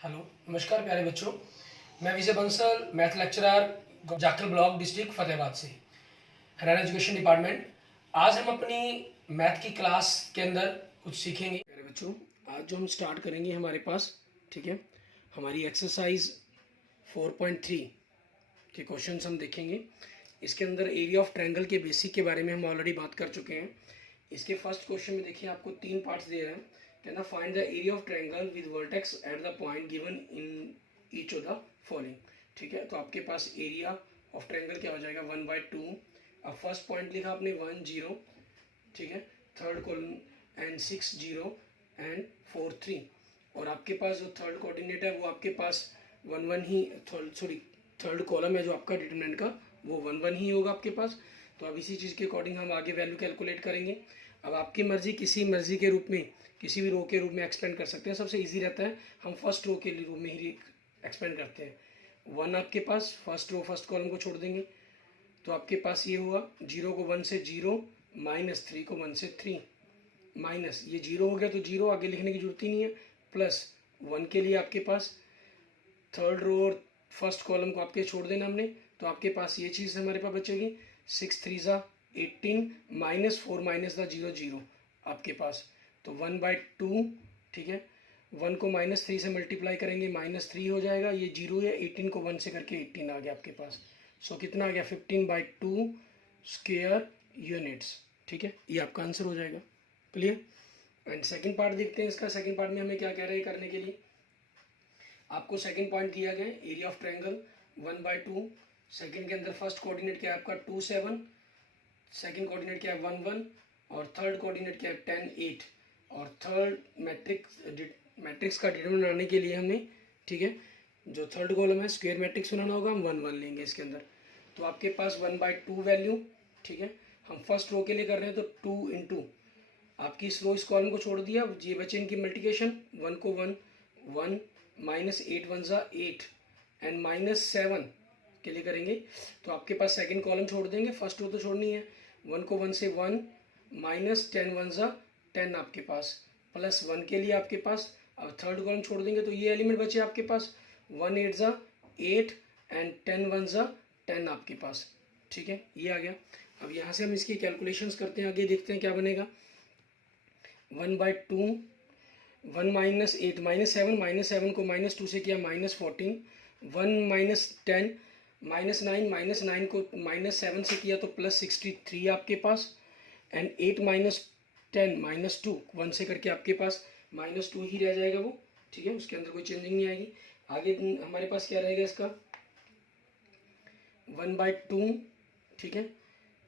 Hello, नमस्कार प्यारे बच्चों। मैं Vijay Bansal, math lecturer, Jakhal block, district Fatehabad से, हरियाणा एजुकेशन डिपार्टमेंट। आज हम अपनी मैथ की क्लास के अंदर कुछ सीखेंगे। प्यारे बच्चों, आज जो हम स्टार्ट करेंगे हमारे पास, ठीक है, हमारी एक्सरसाइज 4.3 के क्वेश्चंस हम देखेंगे। इसके अंदर एरिया ऑफ ट्रायंगल के बेसिक के बारे में हम ऑलरेडी बात कर चुके हैं। इसके फर्स्ट क्वेश्चन में देखिए आपको 3 पार्ट्स दे रहे हैं। कहना find the area of triangle with vertex at the point given in each of the following. ठीक है, तो आपके पास एरिया ऑफ ट्रायंगल क्या हो जाएगा 1/2। अब फर्स्ट पॉइंट लिखा आपने 1 0, ठीक है, थर्ड कॉलम एंड 6 0 एंड 4 3। और आपके पास जो थर्ड कोऑर्डिनेट है वो आपके पास 1 1 ही, थर्ड कॉलम है जो आपका डिटरमिनेंट का वो 1 1 ही होगा आपके पास। तो अब इसी चीज़ के अकॉर्डिंग हम आगे वैल्यू कैलकुलेट करेंगे। अब आपकी मर्जी, किसी मर्जी के रूप में, किसी भी रो के रूप में एक्सपेंड कर सकते हैं। सबसे इजी रहता है हम फर्स्ट रो के रूप में ही एक्सपेंड करते हैं। 1 आपके पास फर्स्ट रो फर्स्ट कॉलम को छोड़ देंगे तो आपके पास ये हुआ 0 को 1 से 0, -3 को 1 से 3, माइनस ये 0 हो गया तो 0 आगे लिखने की जरूरत ही नहीं है, प्लस 1 के लिए आपके पास थर्ड रो और फर्स्ट कॉलम को आपके छोड़ देना हमने। तो आपके पास ये चीज़ हमारे पास बचेगी 6 3 ज़ा 18, -4 माइनस द 0 0 आपके पास। तो 1/2, ठीक है, 1 को -3 से मल्टीप्लाई करेंगे -3 हो जाएगा, ये 0 है, 18 को 1 से करके 18 आ गया आपके पास। सो कितना आ गया 15/2 स्क्वायर यूनिट्स। ठीक है, ये आपका आंसर हो जाएगा। क्लियर। एंड सेकंड पार्ट देखते हैं इसका। सेकंड पार्ट में हमें क्या कह रहे हैं करने के लिए। आपको सेकंड पॉइंट दिया गया एरिया ऑफ ट्रायंगल 1/2। सेकंड के अंदर फर्स्ट कोऑर्डिनेट क्या है आपका 2 7, सेकंड कोऑर्डिनेट क्या है 1 1 और थर्ड कोऑर्डिनेट क्या है 10 8। और थर्ड मैट्रिक्स का डिटरमिनेंट बनाने के लिए हमें, ठीक है, जो थर्ड कॉलम है स्क्वायर मैट्रिक्स बनाना होगा, हम 1 1 लेंगे इसके अंदर। तो आपके पास 1/2 वैल्यू, ठीक है, हम फर्स्ट रो के लिए कर रहे हैं तो 2 इंटू आपकी इस रो इस कॉलम को छोड़ दिया, ये बचे इनकी मल्टीप्लिकेशन, 1 को 1 1, -8 1 ज़ा 8 एंड -7 के लिए करेंगे। तो आपके पास सेकंड कॉलम छोड़ देंगे, फर्स्ट रो तो छोड़नी है। 1 को 1 से 1, -10 1 ज़ा 10 आपके पास, प्लस 1 के लिए आपके पास अब थर्ड कॉलम छोड़ देंगे तो ये एलिमेंट बचे आपके पास 1 8 ज़ा 8 एंड 10 1 ज़ा 10 आपके पास। ठीक है, ये आ गया। अब यहाँ से हम इसकी कैलकुलेशंस करते हैं, आगे देखते हैं क्या बनेगा। 1/2, 1 -8 -7 को -2 से किया -14, 1 -10 -9 को -7 से किया तो +63 आपके पास, एंड 8 -10 -2 1 से करके आपके पास -2 ही रह जाएगा वो। ठीक है, उसके अंदर कोई चेंजिंग नहीं आएगी। आगे हमारे पास क्या रहेगा इसका 1/2, ठीक है,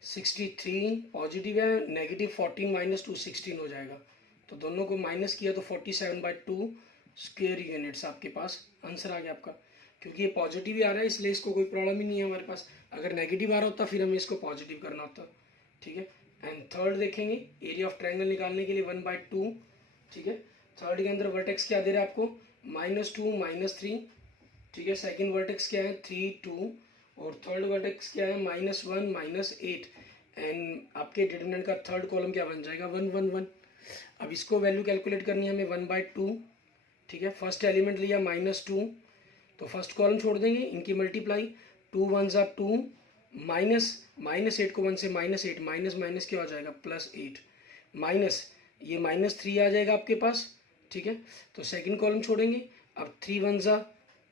63 पॉजिटिव है, -14 -2 16 हो जाएगा। तो दोनों को माइनस किया तो 47/2 स्क्वायर यूनिट्स आपके पास आंसर आ गया आपका। क्योंकि ये पॉजिटिव ही आ रहा है इसलिए इसको कोई प्रॉब्लम ही नहीं है हमारे पास। अगर नेगेटिव आ रहा होता फिर हमें इसको पॉजिटिव करना होता। ठीक है, एंड थर्ड देखेंगे एरिया ऑफ ट्रायंगल निकालने के लिए 1/2। ठीक है, थर्ड के अंदर वर्टेक्स क्या दे रहा है आपको -2 -3। ठीक है, सेकेंड वर्टेक्स क्या है 3 2 और थर्ड वर्टेक्स क्या है -1 -8 एंड आपके डिटरमिनेंट का थर्ड कॉलम क्या बन जाएगा 1 1 1। अब इसको वैल्यू कैलकुलेट करनी है हमें 1/2। ठीक है, फर्स्ट एलिमेंट लिया -2 तो फर्स्ट कॉलम छोड़ देंगे, इनकी मल्टीप्लाई 2 1 ज़ा 2, -8 को 1 से -8 माइनस क्या हो जाएगा +8, माइनस ये -3 आ जाएगा आपके पास। ठीक है, तो सेकंड कॉलम छोड़ेंगे। अब 3 1 ज़ा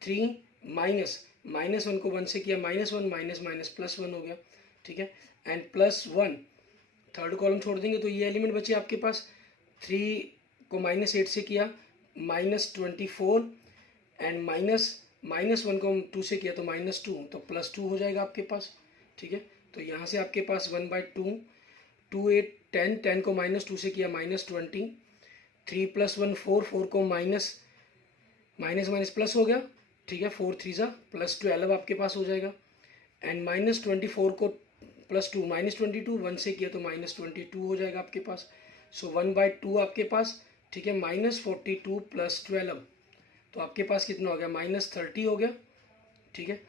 3, -1 को 1 से किया -1 माइनस +1 हो गया। ठीक है, एंड +1 थर्ड कॉलम छोड़ देंगे तो ये एलिमेंट बचे आपके पास। 3 को -8 से किया -24 एंड -1 को 2 से किया तो -2 तो +2 हो जाएगा आपके पास। ठीक है, तो यहाँ से आपके पास 1/2, 2 8 10 को -2 से किया -20, 3 + 1 4, 4 को माइनस प्लस हो गया। ठीक है, 4 3 ज़ा +12 आपके पास हो जाएगा, एंड -24 को +2 -22 1 से किया तो -22 हो जाएगा आपके पास। सो 1/2 आपके पास। ठीक है, -42 + 12 तो आपके पास कितना हो गया -30 हो गया। ठीक है,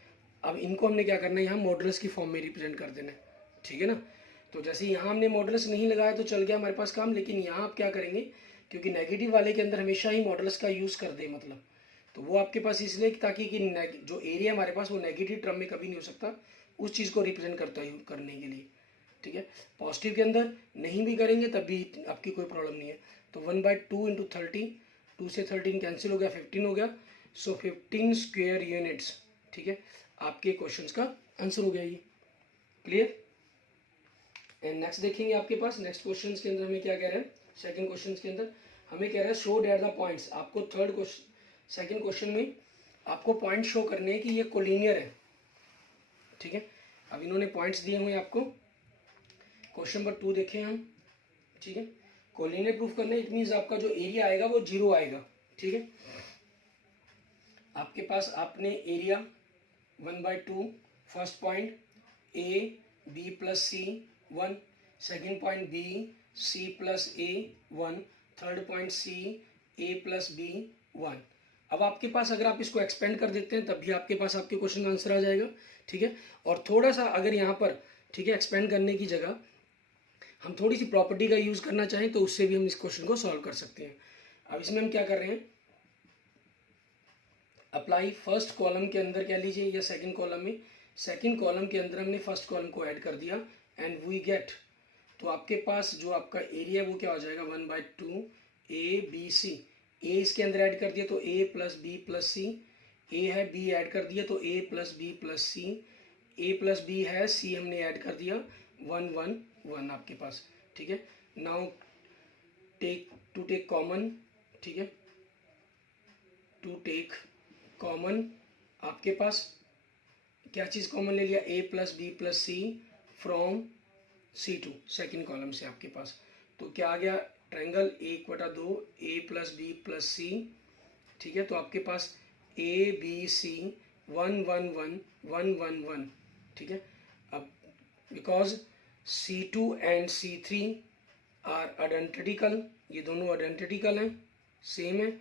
अब इनको हमने क्या करना है यहाँ मॉडुलस की फॉर्म में रिप्रेजेंट कर देना है। ठीक है ना, तो जैसे यहाँ हमने मॉडुलस नहीं लगाया तो चल गया हमारे पास काम, लेकिन यहाँ आप क्या करेंगे क्योंकि नेगेटिव वाले के अंदर हमेशा ही मॉडुलस का यूज़ कर दे मतलब, तो वो आपके पास इसलिए ताकि कि जो एरिया हमारे पास वो नेगेटिव टर्म में कभी नहीं हो सकता, उस चीज़ को रिप्रेजेंट करने के लिए, ठीक है। पॉजिटिव के अंदर नहीं भी करेंगे तब भी आपकी कोई प्रॉब्लम नहीं है। तो 1/2 × 30, 2 से 13 कैंसिल हो गया, 15 हो गया। सो 15 स्क्वायर यूनिट्स, ठीक है, आपके क्वेश्चंस का आंसर हो गया ये। क्लियर। एंड नेक्स्ट देखेंगे आपके पास नेक्स्ट क्वेश्चन के अंदर हमें क्या कह रहा है। सेकंड क्वेश्चन के अंदर हमें कह रहा है शो डेट द पॉइंट्स। आपको सेकंड क्वेश्चन में आपको पॉइंट शो करने हैं कि ये कोलिनियर है, ठीक है। अब इन्होंने पॉइंट्स दिए हुए हैं आपको। क्वेश्चन नंबर 2 देखें हम, ठीक है। कोलिनियर प्रूफ करना इट मीन्स आपका जो एरिया आएगा वो 0 आएगा, ठीक है। आपके पास आपने area 1/2, first point A B plus C 1, second point B C plus A 1, third point C A plus B 1। अब आपके पास अगर आप इसको एक्सपेंड कर देते हैं तब भी आपके पास आपके क्वेश्चन का आंसर आ जाएगा, ठीक है। और थोड़ा सा अगर यहाँ पर, ठीक है, एक्सपेंड करने की जगह हम थोड़ी सी प्रॉपर्टी का यूज़ करना चाहें तो उससे भी हम इस क्वेश्चन को सॉल्व कर सकते हैं। अब इसमें हम क्या कर रहे हैं, अप्लाई फर्स्ट कॉलम के अंदर कह लीजिए या सेकंड कॉलम में, सेकंड कॉलम के अंदर हमने फर्स्ट कॉलम को ऐड कर दिया एंड वी गेट, तो आपके पास जो आपका एरिया वो क्या हो जाएगा 1/2 ए बी सी। ए इसके अंदर ऐड कर दिया तो ए प्लस बी प्लस सी, ए है बी ऐड कर दिया तो ए plus B plus C, A plus B है सी हमने ऐड कर दिया 1 1 1 आपके पास, ठीक है। नाउ टेक कॉमन, ठीक है, टू टेक कॉमन आपके पास क्या चीज़ कॉमन ले लिया, A plus B plus C from C2 second column से आपके पास। तो क्या आ गया, triangle 1/2 A plus B plus C, ठीक है। तो आपके पास ए बी सी 1 1 1 1 1 1, ठीक है। अब because C2 and C3 are identical, ये दोनों आइडेंटिकल हैं, सेम है,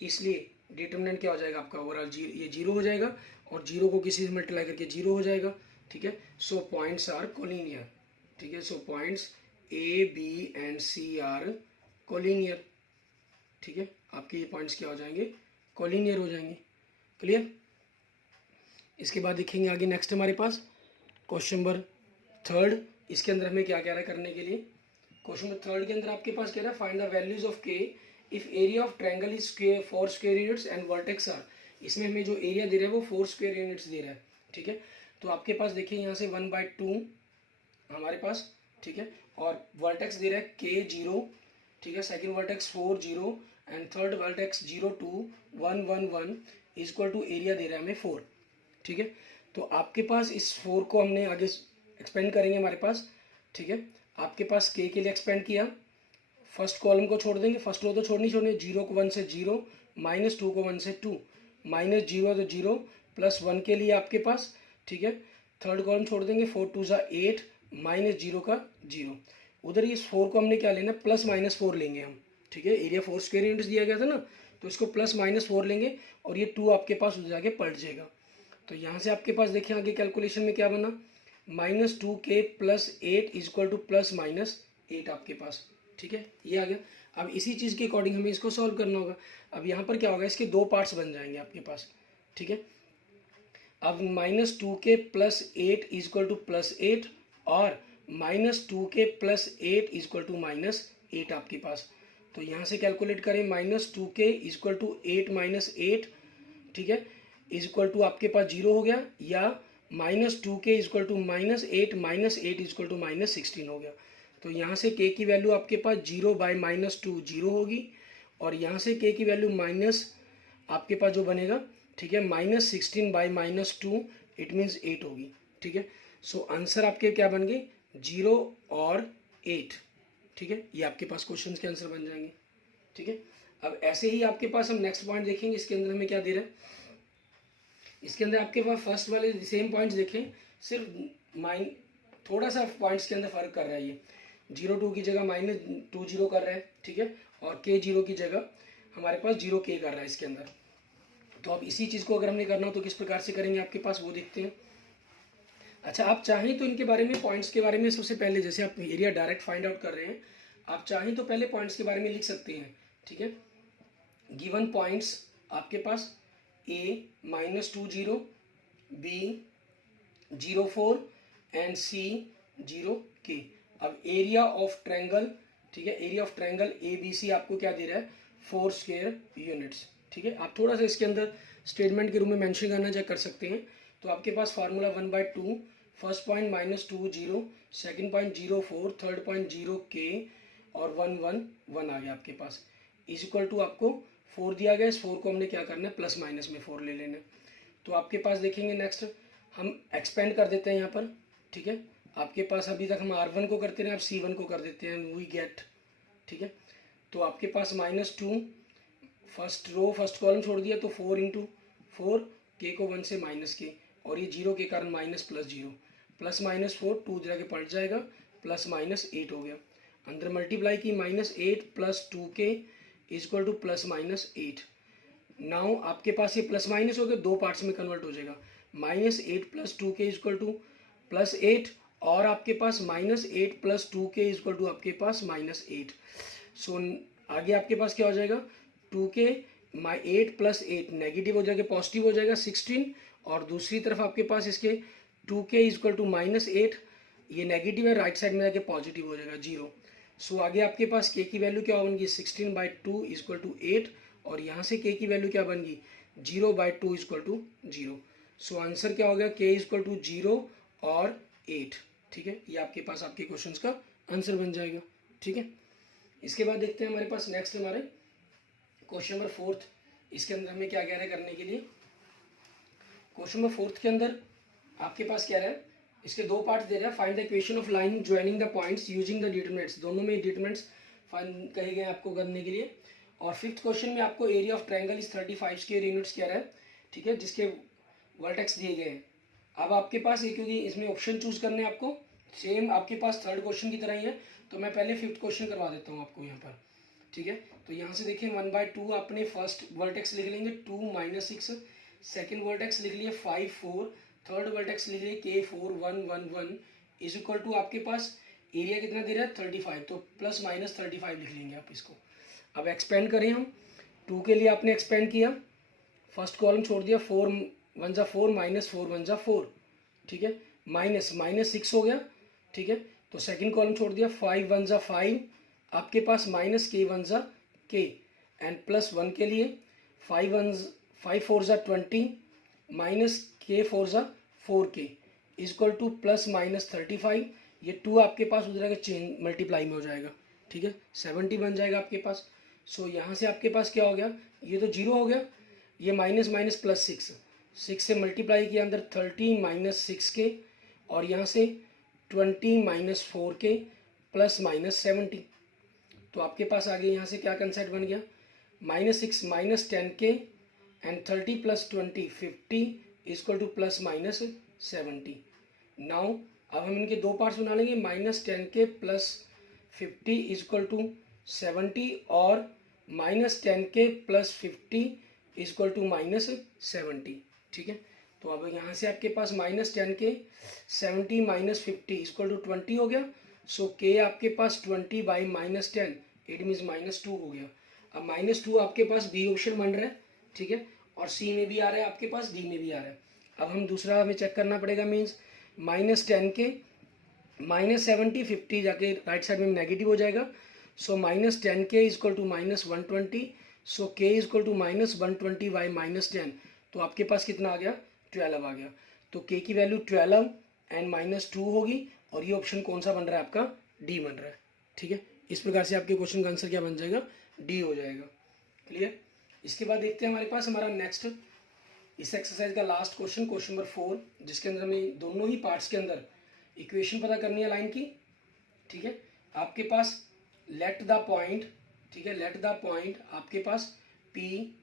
इसलिए डिटर्मिनेंट क्या हो जाएगा आपका ओवरऑल ये 0 हो जाएगा और 0 को किसी से मल्टीप्लाई करके 0 हो जाएगा, ठीक है। सो पॉइंट्स आर कोलिनियर, ठीक है। So points A B and C are collinear, ठीक है। आपके ये पॉइंट्स क्या हो जाएंगे, कोलिनियर हो जाएंगे। क्लियर। इसके बाद देखेंगे आगे नेक्स्ट हमारे पास क्वेश्चन नंबर 3। इसके अंदर हमें क्या कह रहा है करने के लिए, क्वेश्चन नंबर 3 के अंदर आपके पास कह रहा है find the values of K if area of triangle is 4 square units and vertex are. इसमें हमें जो एरिया दे रहा है वो 4 स्क्वायर यूनिट्स दे रहा है, ठीक है। तो आपके पास देखिए यहाँ से 1/2 हमारे पास, ठीक है, और वर्टेक्स दे रहा है के 0, ठीक है, second vertex 4 0 and third vertex 0 2 1 1 1 equal to area दे रहा है हमें 4, ठीक है। तो आपके पास इस 4 को हमने आगे एक्सपेंड करेंगे हमारे पास, ठीक है। आपके पास के लिए एक्सपेंड किया, फर्स्ट कॉलम को छोड़ देंगे, फर्स्ट रो तो छोड़नी 0 को 1 से 0, -2 को 1 से 2, -0 तो 0 +1 के लिए आपके पास, ठीक है। थर्ड कॉलम छोड़ देंगे, 4 2 = 8, -0 का 0। उधर इस 4 को हमने क्या लेना, +-4 लेंगे हम, ठीक है। एरिया 4 स्क्वायर यूनिट्स दिया गया था ना, तो इसको +-4 लेंगे और ये 2 आपके पास उधर जाके पलट जाएगा। तो यहाँ से आपके पास देखिए आगे कैलकुलेशन में क्या बना, -2k + 8 इक्वल टू +-8 आपके पास, ठीक है, ये आ गया। अब इसी चीज़ के अकॉर्डिंग हमें इसको सॉल्व करना होगा। अब यहाँ पर क्या होगा, इसके 2 पार्ट्स बन जाएंगे आपके पास, ठीक है। अब -2k + 8 इक्वल टू +8 और -2k + 8 इक्वल टू -8 आपके पास। तो यहाँ से कैलकुलेट करें, -2k इक्वल टू 8 - 8, ठीक है, इक्वल टू आपके पास 0 हो गया, या -2k equal to -8 - 8 equal to -16 हो गया। तो यहाँ से k की वैल्यू आपके पास 0/-2 0 होगी और यहाँ से k की वैल्यू माइनस आपके पास जो बनेगा, ठीक है, -16/-2 इट मीन्स 8 होगी, ठीक है। सो आंसर आपके क्या बन गए, 0 और 8, ठीक है। ये आपके पास क्वेश्चन के आंसर बन जाएंगे, ठीक है। अब ऐसे ही आपके पास हम नेक्स्ट पॉइंट देखेंगे, इसके अंदर हमें क्या दे रहा है। इसके अंदर आपके पास फर्स्ट वाले सेम पॉइंट्स देखें, सिर्फ थोड़ा सा पॉइंट्स के अंदर फर्क कर रहा है। ये 0 2 की जगह -2 0 कर रहा है, ठीक है, और k 0 की जगह हमारे पास 0k कर रहा है इसके अंदर। तो अब इसी चीज़ को अगर हमने करना हो तो किस प्रकार से करेंगे आपके पास, वो देखते हैं। अच्छा, आप चाहें तो इनके बारे में, पॉइंट्स के बारे में सबसे पहले, जैसे आप एरिया डायरेक्ट फाइंड आउट कर रहे हैं, आप चाहें तो पहले पॉइंट्स के बारे में लिख सकते हैं, ठीक है। गिवन पॉइंट्स आपके पास ए -20, बी 0.4 एंड सी 0K। अब एरिया ऑफ ट्रायंगल, ठीक है, एरिया ऑफ ट्रायंगल ABC आपको क्या दे रहा है, 4 स्क्वायर यूनिट्स। ठीक है, आप थोड़ा सा इसके अंदर स्टेटमेंट के रूप में मेंशन करना चेक कर सकते हैं। तो आपके पास formula 1/2, first point -20, second point 0.4, third point 0K और 1 आ गया आपके पास, इज इक्वल टू आपको 4 दिया गया। इस 4 को हमने क्या करना है, प्लस माइनस में 4 ले लेना है। तो आपके पास देखेंगे नेक्स्ट हम एक्सपेंड कर देते हैं यहाँ पर। ठीक है, आपके पास अभी तक हम R1 को करते रहे, अब C1 को कर देते हैं, वी गेट। ठीक है, तो आपके पास -2, फर्स्ट रो फर्स्ट कॉलम छोड़ दिया तो 4 × 4, K को 1 से -K, और ये 0 के कारण -+0, +-4 2 जगह के पलट जाएगा, +-8 हो गया। अंदर मल्टीप्लाई की, -8 + 2K is equal to +-8। Now आपके पास ये प्लस माइनस हो गया, दो पार्ट्स में कन्वर्ट हो जाएगा, -8 + 2K इज इक्वल टू +8, और आपके पास -8 + 2K इज इक्वल टू आपके पास -8। सो आगे आपके पास क्या हो जाएगा, 2K 8 + 8 नेगेटिव हो जाएगा, पॉजिटिव हो जाएगा 16, और दूसरी तरफ आपके पास इसके 2K इज इक्वल टू -8, ये नेगेटिव है, राइट साइड में जाके पॉजिटिव हो जाएगा 0। सो आगे आपके पास K की वैल्यू क्या बनेगी, 16/2 इज इक्वल टू 8, और यहाँ से K की वैल्यू क्या बनेगी, 0/2 is equal to 0। So answer क्या हो गया, K इज इक्वल टू 0 और 8। ठीक है, ये आपके पास आपके क्वेश्चंस का आंसर बन जाएगा। ठीक है, इसके बाद देखते हैं हमारे पास नेक्स्ट हमारे क्वेश्चन नंबर 4। इसके अंदर हमें क्या कह रहा है करने के लिए, क्वेश्चन नंबर 4 के अंदर आपके पास क्या रहा है, इसके दो पार्ट दे रहा है। Find the equation of line joining the points using the determinants, दोनों में डिटरमिनेंट्स फाइंड कहे गए आपको करने के लिए। और फिफ्थ क्वेश्चन में आपको area of triangle is 35 square units कह रहा है। ठीक है, जिसके वर्टेक्स दिए गए हैं। अब आपके पास ये, क्योंकि इसमें ऑप्शन चूज करने आपको सेम आपके पास थर्ड क्वेश्चन की तरह ही है, तो मैं पहले फिफ्थ क्वेश्चन करवा देता हूँ आपको यहाँ पर। ठीक है, तो यहाँ से देखिए 1/2 अपने फर्स्ट वर्टेक्स लिख लेंगे 2 -6, सेकेंड वर्टेक्स लिख लिए 5 4, थर्ड वर्टेक्स लिख लिए K 4 1 1 1 इज इक्वल टू आपके पास एरिया कितना दे रहा है 35, तो +-35 लिख लेंगे आप इसको। अब एक्सपेंड करें हम, 2 के लिए आपने एक्सपेंड किया, फर्स्ट कॉलम छोड़ दिया, 4 1 × 4 -4 1 × 4। ठीक है, -6 हो गया। ठीक है, तो सेकंड कॉलम छोड़ दिया, 5 1 × 5 आपके पास -K 1 × K, एंड +1 के लिए 5 4 × 20 -K 4 × 4K is equal to +-35। ये 2 आपके पास उधर का चेंज मल्टीप्लाई में हो जाएगा। ठीक है, 70 बन जाएगा आपके पास। सो यहाँ से आपके पास क्या हो गया, ये तो 0 हो गया, ये माइनस +6 से मल्टीप्लाई किया, अंदर 30 -6K, और यहाँ से 20 -4K +-70। तो आपके पास आगे यहाँ से क्या कंसेप्ट बन गया, -6 -10K and 30 + 20 50 equal to +-70। Now अब हम इनके दो पार्ट्स बना लेंगे, -10K + 50 इक्वल टू 70, और -10K + 50 इक्वल टू -70। ठीक है, तो अब यहाँ से आपके पास -10K 70 - 50 इक्वल टू 20 हो गया। सो K आपके पास 20/-10 इट मीन्स -2 हो गया। अब -2 आपके पास बी ऑप्शन बन रहा है। ठीक है, और सी में भी आ रहा है आपके पास, डी में भी आ रहा है। अब हम दूसरा हमें चेक करना पड़ेगा, मीन्स -10K -70 50 जाके राइट साइड में नेगेटिव हो जाएगा। So -10K equal to -120, so K equal to -120/-10, तो आपके पास कितना आ गया, 12 आ गया। तो K की वैल्यू 12 एंड -2 होगी, और ये ऑप्शन कौन सा बन रहा है आपका, डी बन रहा है। ठीक है, इस प्रकार से आपके क्वेश्चन का आंसर क्या बन जाएगा, डी हो जाएगा। क्लियर। इसके बाद देखते हैं हमारे पास हमारा नेक्स्ट इस एक्सरसाइज का लास्ट क्वेश्चन, क्वेश्चन नंबर 4, जिसके अंदर हमें दोनों ही पार्ट्स के अंदर इक्वेशन पता करनी है लाइन की। ठीक है, आपके पास लेट द पॉइंट, ठीक है, लेट द पॉइंट आपके पास P,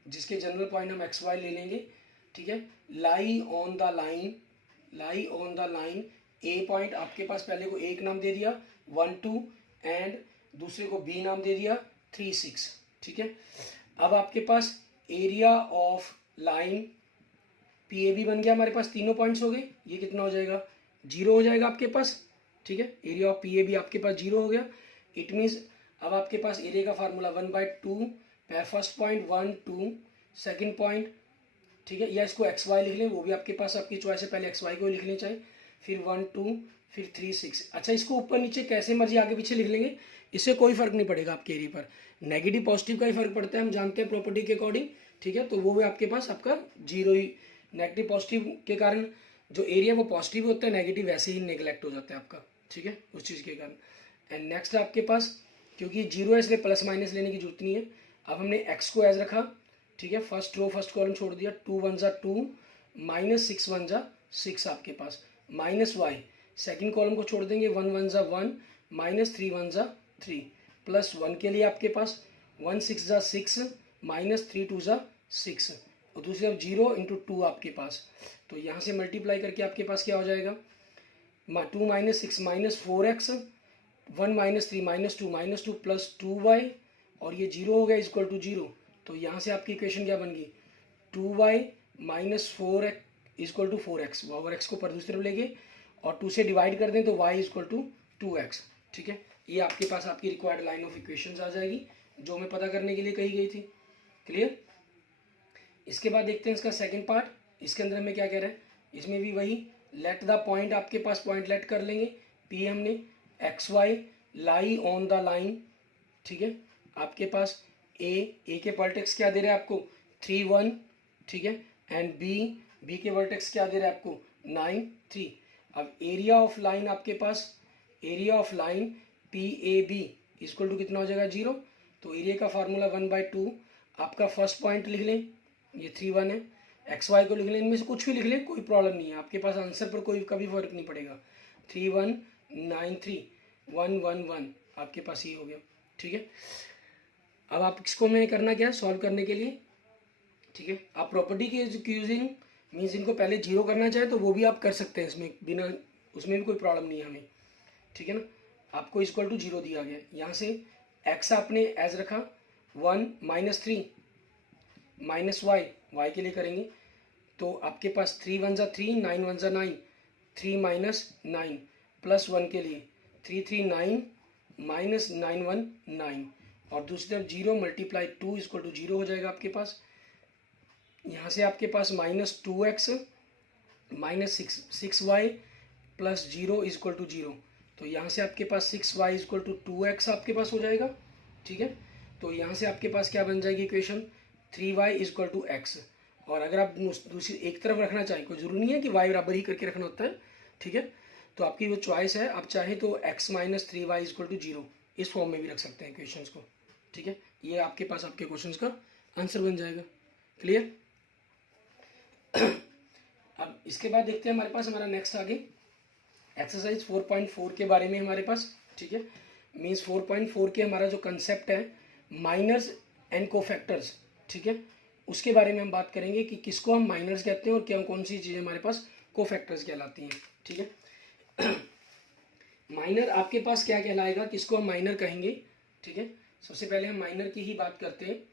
जिसके जनरल पॉइंट हम XY ले लेंगे। ठीक है, लाई on the line A point आपके पास पहले को एक नाम दे दिया 1 2, एंड दूसरे को बी नाम दे दिया 3 6। ठीक है, अब आपके पास एरिया ऑफ लाइन PAB बन गया, हमारे पास तीनों पॉइंट्स हो गए। ये कितना हो जाएगा, 0 हो जाएगा आपके पास। ठीक है, एरिया ऑफ PAB आपके पास 0 हो गया। इट मीन्स अब आपके पास एरिया का formula 1/2, first point 1 2, second point ठीक है, या इसको एक्स वाई लिख लें, वो भी आपके पास आपकी चॉइस है, पहले एक्स वाई को लिख लें चाहे, फिर 1 2 फिर 3 6। अच्छा, इसको ऊपर नीचे कैसे मर्जी आगे पीछे लिख लेंगे, इससे कोई फर्क नहीं पड़ेगा आपके एरिया पर। नेगेटिव पॉजिटिव का ही फर्क पड़ता है, हम जानते हैं प्रॉपर्टी के अकॉर्डिंग, ठीक है। तो वो भी आपके पास आपका जीरो ही, नेगेटिव पॉजिटिव के कारण जो एरिया वो पॉजिटिव होता है, नेगेटिव वैसे ही नेगलेक्ट हो जाता है आपका, ठीक है, उस चीज़ के कारण। एंड नेक्स्ट आपके पास, क्योंकि जीरो है इसलिए प्लस माइनस लेने की जरूरत नहीं है। अब हमने एक्स को एज रखा, ठीक है, फर्स्ट रो फर्स्ट कॉलम छोड़ दिया, 2 1 जा 2 माइनस 6 1 जा 6 आपके पास, माइनस वाई सेकेंड कॉलम को छोड़ देंगे, 1 1 जा 1 माइनस 3 1 जा 3, प्लस 1 के लिए आपके पास 1 6 जा 6 माइनस 3 2 जा 6, और दूसरी तरफ 0 इंटू 2 आपके पास। तो यहाँ से मल्टीप्लाई करके आपके पास क्या हो जाएगा, 2 minus 6 minus 4x, 1 minus 3 minus two plus 2y, और ये 0 हो गया इक्वल टू 0। तो यहाँ से आपकी इक्वेशन क्या बन गई, 2y minus 4x equal to 4x, और x को पर दूसरी तरफ लेंगे और 2 से डिवाइड कर दें तो y इक्वल टू 2x, ठीक है। ये आपके पास आपकी रिक्वायर्ड लाइन ऑफ इक्वेशंस आ जाएगी जो हमें पता करने के लिए कही गई थी। क्लियर। इसके बाद देखते हैं इसका सेकंड पार्ट, इसके अंदर हमें क्या कह रहा है, इसमें भी वही लेट द पॉइंट, आपके पास पॉइंट लेट कर लेंगे, पी हमने x y lie on the line, ठीक है। आपके पास ए के वर्टेक्स क्या दे रहा है आपको 3 1, ठीक है, एंड बी के वर्टेक्स क्या दे रहा है आपको 9 3। अब एरिया ऑफ लाइन आपके पास, area of line P A B equal to कितना हो जाएगा 0। तो एरिया का फार्मूला 1/2, आपका फर्स्ट पॉइंट लिख लें, ये 3 1 है, एक्स वाई को लिख लें, इनमें से कुछ भी लिख लें, कोई प्रॉब्लम नहीं है, आपके पास आंसर पर कोई कभी फर्क नहीं पड़ेगा। 3 1 9 3 1 1 1 आपके पास ये हो गया, ठीक है। अब आप इसको में करना क्या सॉल्व करने के लिए, ठीक है, आप प्रॉपर्टी के यूजिंग मीन्स इनको पहले जीरो करना चाहे तो वो भी आप कर सकते हैं, इसमें बिना, उसमें भी कोई प्रॉब्लम नहीं है हमें, ठीक है ना। आपको इक्वल टू 0 दिया गया, यहाँ से एक्स आपने एज रखा 1 माइनस 3 माइनस वाई के लिए करेंगे, तो आपके पास 3 1 जा 3 9 1 जा 9, 3 माइनस 9 प्लस 1 के लिए 3 3 9 माइनस 9 1 9, और दूसरी तरफ 0 मल्टीप्लाई 2 इक्वल टू 0 हो जाएगा आपके पास। यहाँ से आपके पास minus 2x minus 6y plus 0 equal to 0, तो यहाँ से आपके पास 6y इक्वल टू 2x आपके पास हो जाएगा, ठीक है। तो यहाँ से आपके पास क्या बन जाएगी equation 3y equal to x, और अगर आप दूसरी एक तरफ रखना चाहें, कोई जरूरी नहीं है कि y बराबर ही करके रखना होता है, ठीक है, तो आपकी वो चॉइस है, आप चाहे तो x minus 3y equal to 0 इस फॉर्म में भी रख सकते हैं इक्वेशंस को, ठीक है। ये आपके पास आपके क्वेश्चंस का आंसर बन जाएगा। क्लियर। अब इसके बाद देखते हैं हमारे पास हमारा नेक्स्ट आगे एक्सरसाइज 4.4 के बारे में हमारे पास, ठीक है। मीन्स 4.4 के हमारा जो कंसेप्ट है माइनर्स एंड कोफैक्टर्स, ठीक है, उसके बारे में हम बात करेंगे कि किसको हम माइनर्स कहते हैं और क्या कौन सी चीज़ें हमारे पास कोफैक्टर्स कहलाती हैं, ठीक है। माइनर आपके पास क्या कहलाएगा, किसको हम माइनर कहेंगे, ठीक है। सबसे पहले हम माइनर की ही बात करते हैं।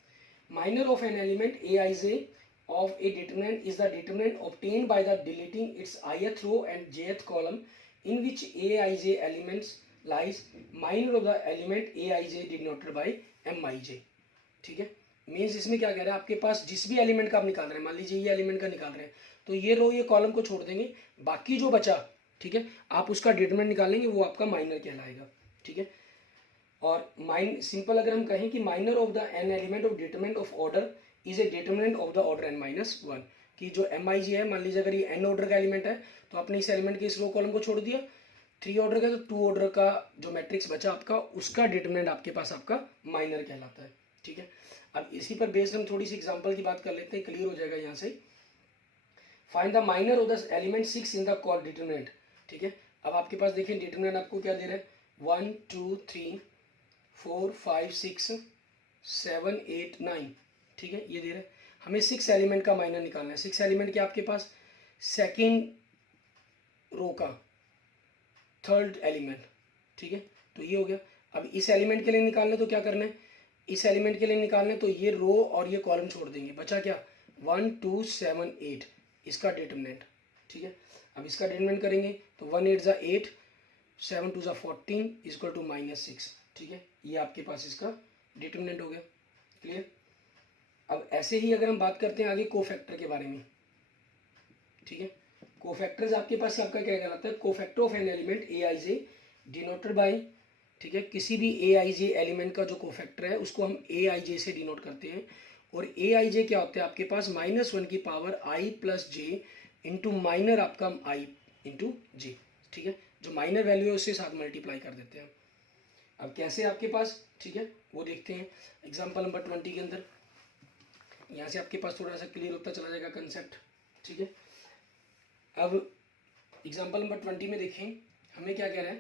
Minor of an element A I J of a determinant is the determinant obtained by the deleting its ith row and jth column in which aij elements lies minor of the element aij denoted by mij, ठीक है। Means इसमें क्या कह रहा है, आपके पास जिस भी एलिमेंट का आप निकाल रहे हैं, मान लीजिए ये एलिमेंट का निकाल रहे हैं, तो ये रो ये कॉलम को छोड़ देंगे, बाकी जो बचा, ठीक है, आप उसका डिटरमिनेंट निकालेंगे, वो आपका माइनर कहलाएगा, ठीक है। और सिंपल अगर हम कहें कि minor of the an element of determinant of order is a determinant of the order n minus 1, कि जो एम आई जी है, मान लीजिए अगर ये एन ऑर्डर का एलिमेंट है तो आपने इस एलिमेंट के इस रो कॉलम को छोड़ दिया, 3 ऑर्डर का, तो 2 ऑर्डर का जो मैट्रिक्स बचा आपका, उसका डिटरमिनेंट आपके पास आपका माइनर कहलाता है, ठीक है। अब इसी पर बेस्ड हम थोड़ी सी एग्जांपल की बात कर लेते हैं, क्लियर हो जाएगा यहाँ से। Find the minor of the element 6 in the call determinant, ठीक है। अब आपके पास देखिए डिटरमिनेंट आपको क्या दे रहा है 1 2 3 4 5 6 7 8 9, ठीक है, ये दे रहा है। हमें 6 एलिमेंट का माइनर निकालना है। 6 एलिमेंट क्या आपके पास, सेकेंड रो का थर्ड एलिमेंट, ठीक है, तो ये हो गया। अब इस एलिमेंट के लिए निकालना तो क्या करना है, इस एलिमेंट के लिए निकालना तो ये रो और ये कॉलम छोड़ देंगे, बचा क्या 1 2 7 8 इसका डिटरमिनेंट, ठीक है। अब इसका डिटरमिनेंट करेंगे तो 1 8 जा 8 7 2 जा 14 इक्वल टू -6, ठीक है, ये आपके पास इसका डिटरमिनेंट हो गया। क्लियर। अब ऐसे ही अगर हम बात करते हैं आगे कोफैक्टर के बारे में, ठीक है, कोफैक्टर्स आपके पास आपका क्या कहलाता है, cofactor of an element A I J denoted by, ठीक है, किसी भी ए आई जे एलिमेंट का जो कोफैक्टर है उसको हम ए आई जे से डिनोट करते हैं। और ए आई जे क्या होता है आपके पास -1 की पावर आई प्लस जे इंटू माइनर आपका आई इंटू जे, ठीक है, जो माइनर वैल्यू है उससे साथ मल्टीप्लाई कर देते हैं। अब कैसे आपके पास, ठीक है, वो देखते हैं एग्जाम्पल नंबर 20 के अंदर। यहाँ से आपके पास थोड़ा सा क्लियर होता चला जाएगा कंसेप्ट, ठीक है। अब एग्जाम्पल नंबर 20 में देखें हमें क्या कह रहा है,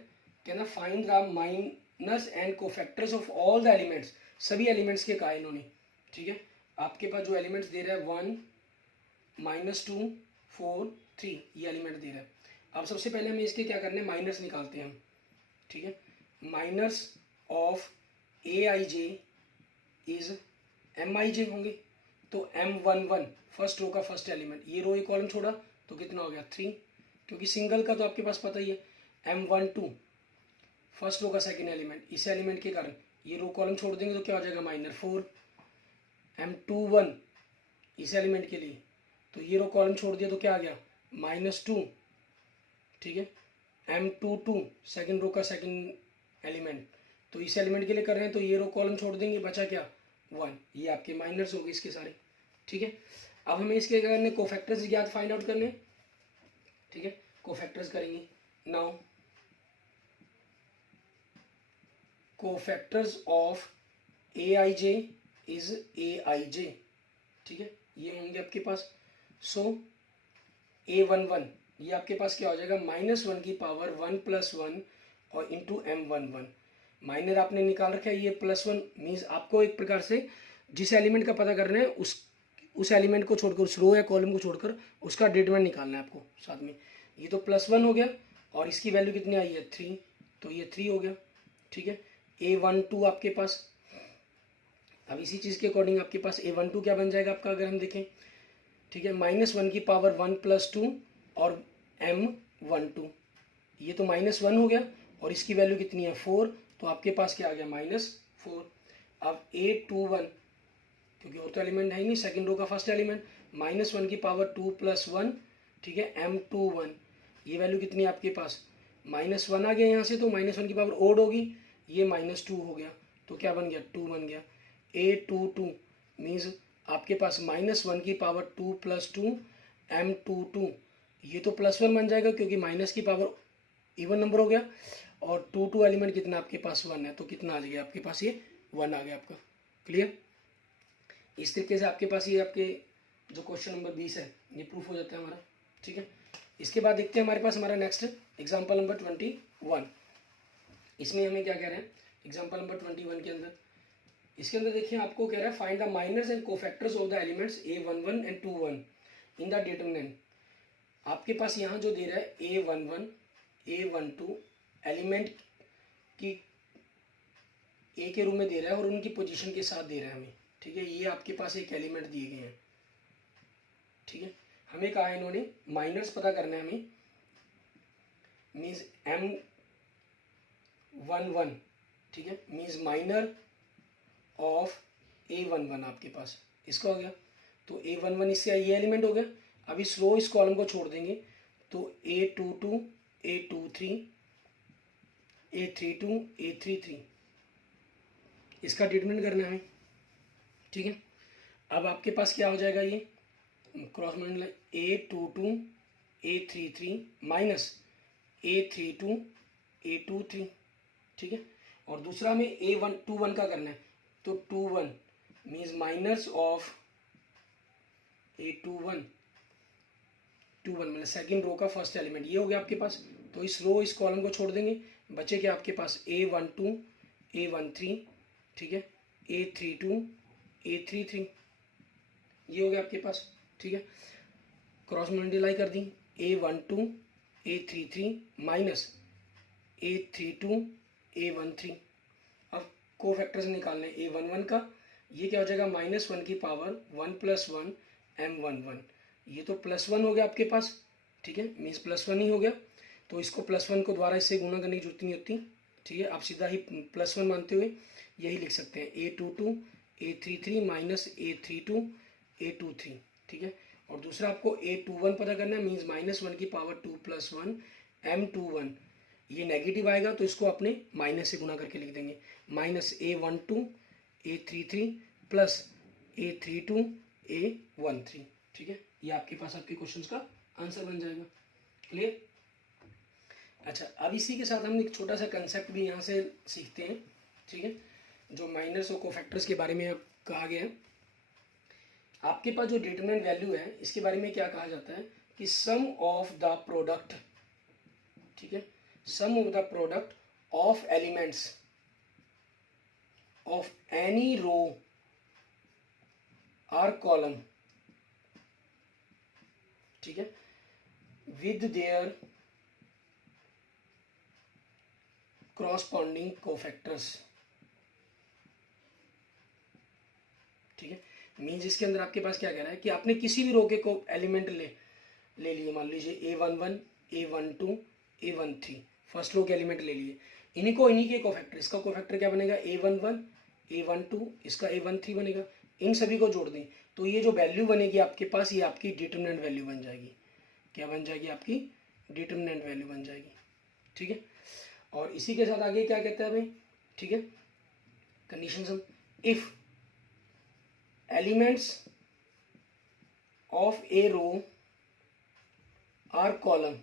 कहना find the minors and cofactors of all the elements, सभी एलिमेंट्स के कहा इन्होंने, ठीक है। आपके पास जो एलिमेंट्स दे रहा है 1 -2 4 3 ये एलिमेंट दे रहा है। अब सबसे पहले हमें इसके क्या करने हैं, माइनर्स निकालते हैं हम, ठीक है। Minors of A I J is M I J होंगे, तो M11 फर्स्ट रो का फर्स्ट एलिमेंट, ये रो एक कॉलम छोड़ा तो कितना हो गया 3, क्योंकि सिंगल का तो आपके पास पता ही है। M12 फर्स्ट रो का सेकंड एलिमेंट, इस एलिमेंट के कारण ये रो कॉलम छोड़ देंगे तो क्या हो जाएगा -4। M21 इस एलिमेंट के लिए, तो ये रो कॉलम छोड़ दिया तो क्या आ गया -2, ठीक है। M22 सेकंड रो का सेकंड एलिमेंट, तो इस एलिमेंट के लिए कर रहे हैं तो ये रो कॉलम छोड़ देंगे, बचा क्या 1, ये आपके माइनर्स हो गए इसके सारे, ठीक है। अब हमें इसके करने कोफैक्टर्स ज्ञात फाइंड आउट करने, ठीक है, कोफैक्टर्स करेंगे। Now cofactors of A I J is A I J, ठीक है, ये होंगे आपके पास। सो A11 ये आपके पास क्या हो जाएगा -1 की पावर 1 + 1 और इंटू M11, माइनर आपने निकाल रखा है, ये +1 मीन्स आपको एक प्रकार से जिस एलिमेंट का पता करना है उस एलिमेंट को छोड़कर, उस रो या कॉलम को छोड़कर उसका डिटरमिनेंट निकालना है आपको साथ में। ये तो +1 हो गया और इसकी वैल्यू कितनी आई है 3, तो ये 3 हो गया, ठीक है। A12 आपके पास, अब इसी चीज़ के अकॉर्डिंग आपके पास A12 क्या बन जाएगा आपका, अगर हम देखें, ठीक है, -1 की पावर 1 + 2 और M12, ये तो -1 हो गया और इसकी वैल्यू कितनी है 4, तो आपके पास क्या आ गया -4। अब A21 क्योंकि और तो एलिमेंट है ही नहीं, सेकंड रो का फर्स्ट एलिमेंट, -1 की पावर 2 + 1, ठीक है, M21 ये वैल्यू कितनी है आपके पास -1 आ गया यहाँ से, तो -1 की पावर ओड होगी, ये -2 हो गया, तो क्या बन गया 2 बन गया। A22 मीन्स आपके पास -1 की पावर 2 + 2 M22, ये तो +1 बन जाएगा क्योंकि माइनस की पावर इवन नंबर हो गया, और 2 एलिमेंट कितना आपके पास 1 है, तो कितना आ गया आपके पास, ये 1 आ गया आपका। क्लियर, इस तरीके से आपके पास ये आपके जो क्वेश्चन नंबर 20 है ये प्रूफ हो जाता है हमारा, ठीक है। इसके बाद देखते हैं हमारे पास हमारा नेक्स्ट एग्जाम्पल नंबर 21, इसमें हमें क्या कह रहे हैं एग्जाम्पल नंबर 21 के अंदर, इसके अंदर देखिए आपको कह रहा है find the minors and cofactors of the elements A11 and 21 in the determinant. आपके पास यहाँ जो दे रहा है A11 A12 एलिमेंट की ए के रूप में दे रहा है और उनकी पोजीशन के साथ दे रहा है हमें, ठीक है, ये आपके पास एक एलिमेंट दिए गए हैं, ठीक है। हमें कहा है इन्होंने माइनर्स पता करना है हमें, मीन्स M11, ठीक है, मीन्स माइनर ऑफ A11 आपके पास इसका हो गया, तो A11 इससे ये एलिमेंट हो गया। अब इस रो इस कॉलम को छोड़ देंगे तो A22 A23 A32 A33 इसका ट्रीटमेंट करना है हमें, ठीक है। अब आपके पास क्या हो जाएगा, ये cross multiply A22 A33 minus A32 A23, ठीक है। और दूसरा हमें A21 का करना है, तो 21 मीन्स माइनस ऑफ A21 मतलब सेकेंड रो का फर्स्ट एलिमेंट, ये हो गया आपके पास। तो इस रो इस कॉलम को छोड़ देंगे, बचे क्या आपके पास A12 A13, ठीक है, A32 A33, ये हो गया आपके पास, ठीक है। क्रॉस मल्टीप्लाई कर दी A12 A33 minus A32 A13। अब को फैक्टर्स निकालने A11 का, ये क्या हो जाएगा -1 की पावर 1 + 1 M11, ये तो +1 हो गया आपके पास, ठीक है, मीन्स +1 ही हो गया, तो इसको +1 को द्वारा इससे गुणा करने की जरूरत नहीं होती, ठीक है। आप सीधा ही +1 मानते हुए यही लिख सकते हैं A22 A33 minus A32 A23, ठीक है। और दूसरा आपको A21 पता करना है, मीन्स -1 की पावर 2 + 1 M21। ये नेगेटिव आएगा तो इसको अपने माइनस से गुना करके लिख देंगे, -A12 A33 plus A32 A13, ठीक है। ये आपके पास आपके क्वेश्चन का आंसर बन जाएगा। क्लियर? अच्छा, अब इसी के साथ हम एक छोटा सा कंसेप्ट भी यहाँ से सीखते हैं, ठीक है, जो माइनर्स और कोफैक्टर्स के बारे में कहा गया है। आपके पास जो डिटरमिनेंट वैल्यू है, इसके बारे में क्या कहा जाता है कि सम ऑफ द प्रोडक्ट, ठीक है, sum of the product of elements of any row or column, ठीक है, विद देयर corresponding कोफैक्टर्स, ठीक है। मीन्स इसके अंदर आपके पास क्या कह रहा है कि आपने किसी भी रो के को एलिमेंट ले लिए, मान लीजिए A11 A12 A13, first row के एलिमेंट ले लिए, इन्हीं के कोफैक्टर, इसका कोफैक्टर क्या बनेगा A11 A12, इसका A13 बनेगा, इन सभी को जोड़ दें तो ये जो वैल्यू बनेगी आपके पास, ये आपकी डिटरमिनेंट वैल्यू बन जाएगी। क्या बन जाएगी? आपकी डिटरमिनेंट वैल्यू बन जाएगी, ठीक है। और इसी के साथ आगे क्या कहता है भाई, ठीक है, condition sum, if elements of a row or column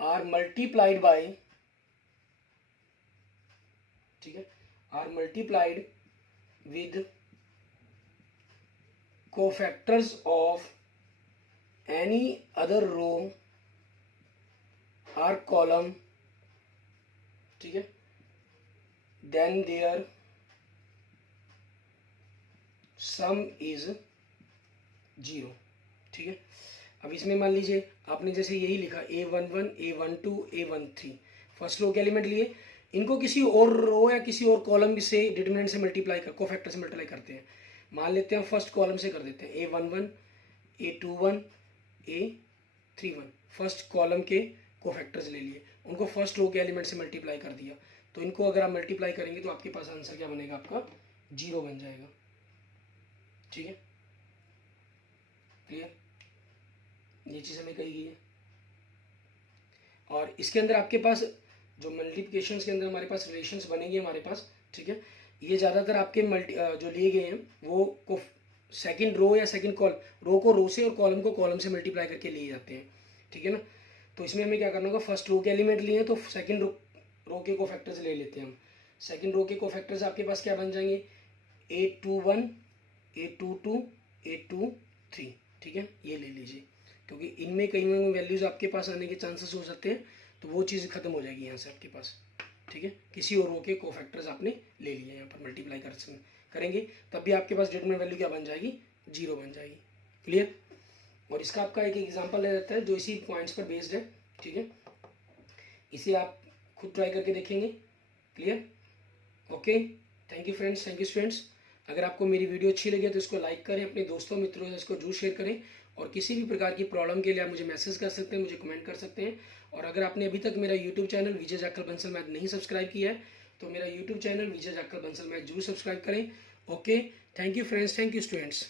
are multiplied by, ठीक है, are multiplied with cofactors of any other row or column, ठीक है, देन देयर सम इज 0, ठीक है। अब इसमें मान लीजिए आपने जैसे यही लिखा A11 A12 A13, first row के एलिमेंट लिए, इनको किसी और रो या किसी और कॉलम से डिटरमिनेंट से मल्टीप्लाई कर, कोफैक्टर से मल्टीप्लाई करते हैं। मान लेते हैं फर्स्ट कॉलम से कर देते हैं A11 A21 A31, first column के कोफैक्टर्स ले लिए, उनको फर्स्ट रो के एलिमेंट से मल्टीप्लाई कर दिया, तो इनको अगर आप मल्टीप्लाई करेंगे तो आपके पास आंसर क्या बनेगा? आपका 0 बन जाएगा, ठीक है। क्लियर? ये चीज़ हमें कही गई है। और इसके अंदर आपके पास जो मल्टीप्लिकेशन के अंदर हमारे पास रिलेशंस बनेंगे हमारे पास, ठीक है, ये ज़्यादातर आपके जो लिए गए हैं वो को सेकंड रो या सेकंड कॉल, रो को रो से और कॉलम को कॉलम से मल्टीप्लाई करके लिए जाते हैं, ठीक है ना। तो इसमें हमें क्या करना होगा, फर्स्ट रो के एलिमेंट लिए हैं तो सेकंड रो के कोफैक्टर्स ले लेते हैं हम। सेकंड रो के कोफैक्टर्स आपके पास क्या बन जाएंगे? A21 A22 A23, ठीक है, ये ले लीजिए, क्योंकि इनमें कई वैल्यूज आपके पास आने के चांसेस हो सकते हैं, तो वो चीज़ खत्म हो जाएगी यहाँ से आपके पास, ठीक है। किसी और रो के कोफैक्टर्स आपने ले लिए, यहाँ पर मल्टीप्लाई करेंगे तब भी आपके पास डिटरमिनेंट वैल्यू क्या बन जाएगी? 0 बन जाएगी। क्लियर? और इसका आपका एक एग्जांपल ले रहता है जो इसी पॉइंट्स पर बेस्ड है, ठीक है, इसे आप खुद ट्राई करके देखेंगे। Clear? Okay, thank you friends, thank you students. अगर आपको मेरी वीडियो अच्छी लगी तो इसको लाइक करें, अपने दोस्तों मित्रों से इसको जरूर शेयर करें, और किसी भी प्रकार की प्रॉब्लम के लिए आप मुझे मैसेज कर सकते हैं, मुझे कमेंट कर सकते हैं। और अगर आपने अभी तक मेरा यूट्यूब चैनल विजय जाखल बंसल मैथ नहीं सब्सक्राइब किया है तो मेरा यूट्यूब चैनल विजय जाखल बंसल मैथ जरूर सब्सक्राइब करें। Okay, thank you friends, thank you students.